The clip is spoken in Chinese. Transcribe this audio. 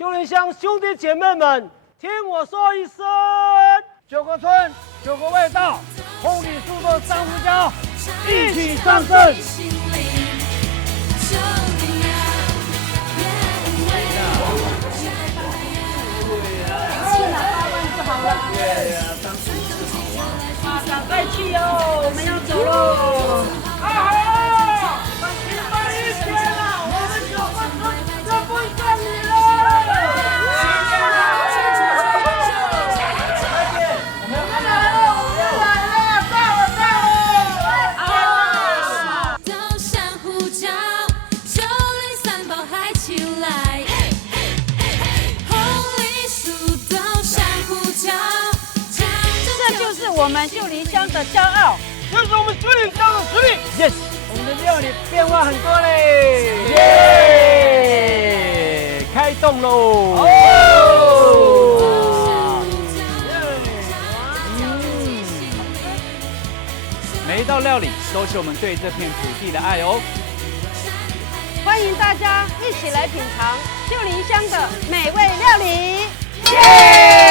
秀林乡兄弟姐妹们，听我说一声9个村9个味道，红李树的三胡椒，一起上阵。马上再去哦，我们要走喽。我们秀林乡的骄傲，这是我们秀林乡的实力。Yes， 我们的料理变化很多嘞。耶！开动喽！每一道料理都是我们对这片土地的爱哦。欢迎大家一起来品尝秀林乡的美味料理。耶！